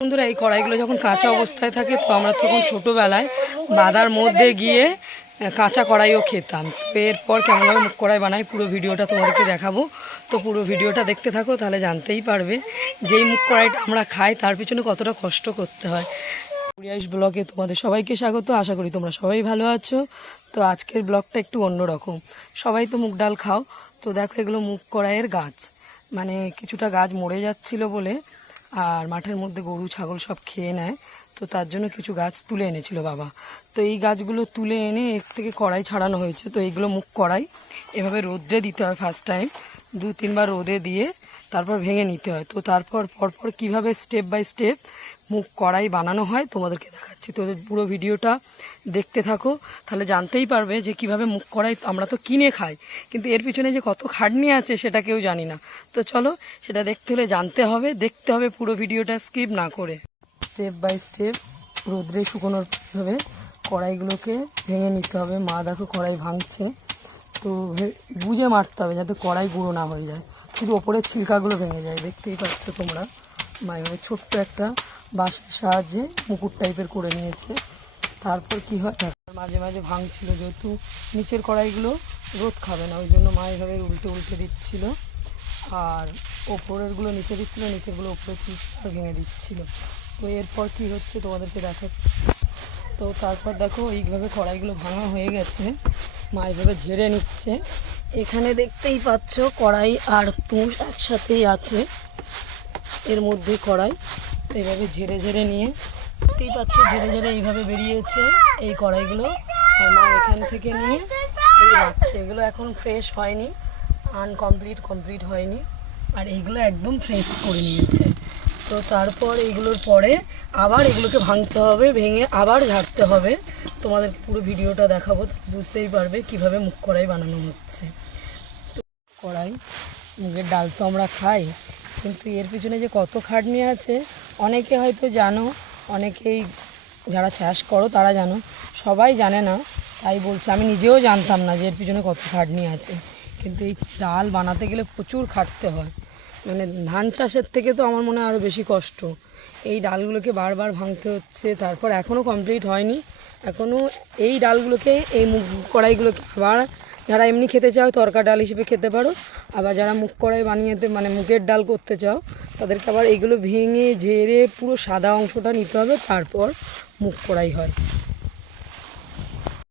বন্ধুরা এই কড়াইগুলো যখন কাঁচা অবস্থায় থাকে তো আমরা তখন ছোটোবেলায় বাদার মধ্যে গিয়ে কাঁচা কড়াইও খেতাম। তো এরপর কেমনভাবে মুখ কড়াই বানাই পুরো ভিডিওটা তোমাদেরকে দেখাবো। তো পুরো ভিডিওটা দেখতে থাকো, তাহলে জানতেই পারবে যেই মুখ কড়াইটা আমরা খাই তার পিছনে কতটা কষ্ট করতে হয়। কুড়িয়াইশ ব্লগে তোমাদের সবাইকে স্বাগত। আশা করি তোমরা সবাই ভালো আছো। তো আজকের ব্লগটা একটু অন্যরকম। সবাই তো মুগ ডাল খাও, তো দেখো এগুলো মুগ কড়াইয়ের গাছ, মানে কিছুটা গাছ মরে যাচ্ছিলো বলে আর মাঠের মধ্যে গরু ছাগল সব খেয়ে নেয়, তো তার জন্য কিছু গাছ তুলে এনেছিল বাবা। তো এই গাছগুলো তুলে এনে এর থেকে কড়াই ছাড়ানো হয়েছে। তো এইগুলো মুগ কড়াই এভাবে রোদ্রে দিতে হয়, ফার্স্ট টাইম 2-3 বার রোদে দিয়ে তারপর ভেঙে নিতে হয়। তো তারপর পরপর কীভাবে স্টেপ বাই স্টেপ মুগ কড়াই বানানো হয় তোমাদেরকে দেখাচ্ছি। তো পুরো ভিডিওটা দেখতে থাকো, তাহলে জানতেই পারবে যে কিভাবে মুগ কড়াই আমরা তো কিনে খাই, কিন্তু এর পিছনে যে কত খাটনি আছে সেটা কেউ জানি না। তো চলো সেটা দেখতে হলে জানতে হবে, দেখতে হবে পুরো ভিডিওটা স্কিপ না করে। স্টেপ বাই স্টেপ রোদ্রে শুকোনোর হবে কড়াইগুলোকে ভেঙে নিতে হবে। মা দেখো কড়াই ভাঙছে, তো বুঝে মারতে হবে যাতে কড়াই গুঁড়ো না হয়ে যায়, শুধু ওপরের ছিলকাগুলো ভেঙে যায়। দেখতেই পাচ্ছ তোমরা, মা এভাবে ছোট্ট একটা বাঁশের সাহায্যে মুকুট টাইপের করে নিয়েছে। তারপর কি হয়, মাঝে মাঝে ভাঙছিল, যেহেতু নিচের কড়াইগুলো রোদ খাবে না ওই জন্য মা এভাবে উল্টে উল্টে দিচ্ছিল, আর ওপরেরগুলো নিচে দিচ্ছিলো, নিচেরগুলো ওপরে তুলছিল আর ভেঙে দিচ্ছিলো। তো এরপর কি হচ্ছে তোমাদেরকে দেখাচ্ছি। তো তারপর দেখো এইভাবে কড়াইগুলো ভাঙা হয়ে গেছে, মা এইভাবে ঝেড়ে নিচ্ছে। এখানে দেখতেই পাচ্ছ কড়াই আর তুষ একসাথেই আছে, এর মধ্যে কড়াই এইভাবে ঝেড়ে ঝেড়ে নিয়ে দেখতেই পাচ্ছ ঝেড়ে ঝেড়ে এইভাবে বেরিয়েছে এই কড়াইগুলো। আর মা এখান থেকে নিয়ে এই রাখছে, এগুলো এখন ফ্রেশ হয়নি, কমপ্লিট হয়নি, আর এইগুলো একদম ফ্রেশ করে নিয়েছে। তো তারপর এইগুলোর পরে আবার এগুলোকে ভাঙতে হবে, ভেঙে আবার ঝাড়তে হবে। তোমাদের পুরো ভিডিওটা দেখাবো, বুঝতেই পারবে কিভাবে মুগ কড়াই বানানো হচ্ছে। কড়াই মুগের ডাল তো আমরা খাই, কিন্তু এর পিছনে যে কত খাটনি আছে অনেকে হয়তো জানো, অনেকেই যারা চাষ করো তারা জানো, সবাই জানে না। তাই বলছি, আমি নিজেও জানতাম না যে এর পিছনে কত খাটনি আছে। কিন্তু এই ডাল বানাতে গেলে প্রচুর খাটতে হয়, মানে ধান চাষের থেকে তো আমার মনে হয় আরও বেশি কষ্ট। এই ডালগুলোকে বারবার ভাঙতে হচ্ছে। তারপর এখনও কমপ্লিট হয়নি, এখনও এই ডালগুলোকে, এই মুগ কড়াইগুলোকে আবার যারা এমনি খেতে চাও তরকা ডাল হিসেবে খেতে পারো, আবার যারা মুগ কড়াই বানিয়েতে মানে মুগের ডাল করতে চাও তাদেরকে আবার এইগুলো ভেঙে ঝেড়ে পুরো সাদা অংশটা নিতে হবে, তারপর মুগ কড়াই হয়।